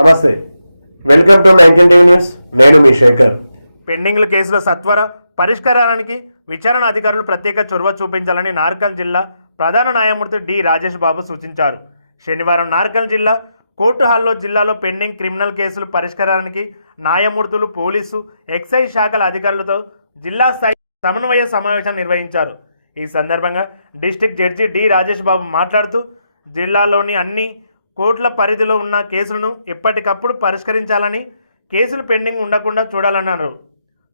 నమస్తే. Welcome to news నేను మీ శేఖర్. పెండింగ్ల కేసుల సత్వర పరిష్కారానికి విచారణ అధికారులు ప్రత్యేక చొరవ చూపించాలని నార్కల్ జిల్లా ప్రధాన న్యాయమూర్తి డి. రాజేష్ బాబు సూచించారు. శనివారం నార్కల్ జిల్లా కోర్టు హాల్లో జిల్లాలో పెండింగ్ క్రిమినల్ కేసులు పరిష్కారానికి న్యాయమూర్తులు పోలీసు ఎక్సైజ్ శాఖల అధికారులతో జిల్లా స్థాయి సమన్వయ సమావేశం నిర్వహించారు. ఈ సందర్భంగా district judge D. Rajesh Babu మాట్లాడుతూ జిల్లాలోని అన్ని కోర్టుల పరిధిలో ఉన్న కేసులను ఎప్పటికప్పుడు పరిష్కరించాలని కేసులు పెండింగ్ ఉండకుండా చూడాలన్నారు.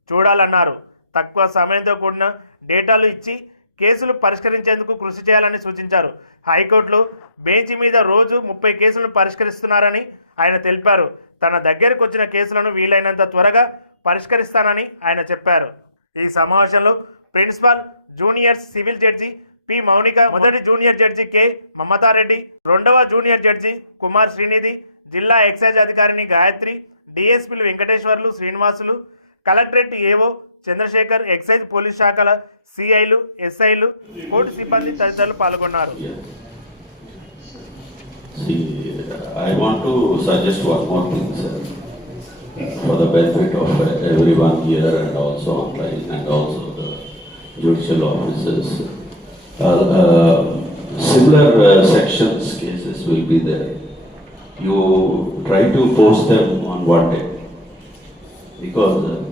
చూడాలన్నారు. తక్కువ సమయంతో కూడిన డేటాలు ఇచ్చి కేసులు పరిష్కరించేందుకు కృషి చేయాలని సూచించారు. హైకోర్టులో బెంచ్ మీద రోజు ముప్పై కేసులను పరిష్కరిస్తున్నారని ఆయన తెలిపారు. తన దగ్గరకు వచ్చిన కేసులను వీలైనంత త్వరగా పరిష్కరిస్తానని ఆయన చెప్పారు. ఈ సమావేశంలో principal junior civil judge P Mounika మొదటి జూనియర్ జడ్జి కె మమతారెడ్డి రెండవ జూనియర్ జడ్జి కుమార్ శ్రీనిధి జిల్లా ఎక్సైజ్ అధికారిని Gayatri డిఎస్పీలు Venkateswarlu Srinivasulu collectorate AO Chandrasekhar excise police శాఖల సిఐలు ఎస్ఐలు కోర్టు సిబ్బంది తదితరులు పాల్గొన్నారు I want to suggest one more thing, sir, for the benefit of everyone here and also online and also the judicial officers. Uh, uh, Similar uh, sections cases will be there. You try to post them on one day because uh,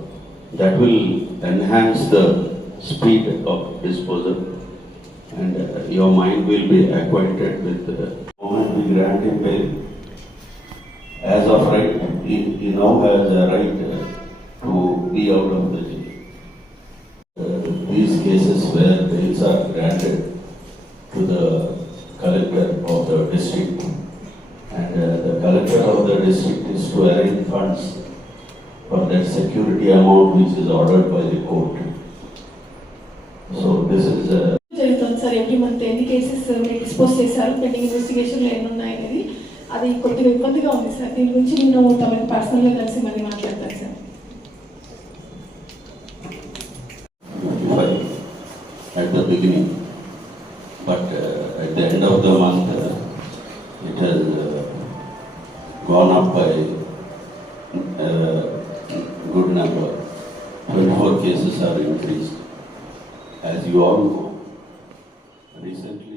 that will enhance the speed of disposal and uh, your mind will be acquainted with the moment we grant him bail. As of right, he, he now has a right uh, to be out of the jail. Cases where bills are granted to the collector of the district and uh, the collector of the district is to arrange funds for that security amount which is ordered by the court. So this is a జరుగుతుంది sir every month ఎన్ని cases మీరు expose చేశారు pending ఇన్వెస్టిగేషన్లో ఎన్ని ఉన్నాయి అనేది అది కొద్దిగా ఇబ్బందిగా ఉంది సార్ దీని గురించి నేను తమకి పర్సనల్గా కలిసి మళ్ళీ మాట్లాడతాను at the beginning, but uh, at the end of the month, uh, it has uh, gone up by uh, good number. 24 cases are increased. As you all know, recently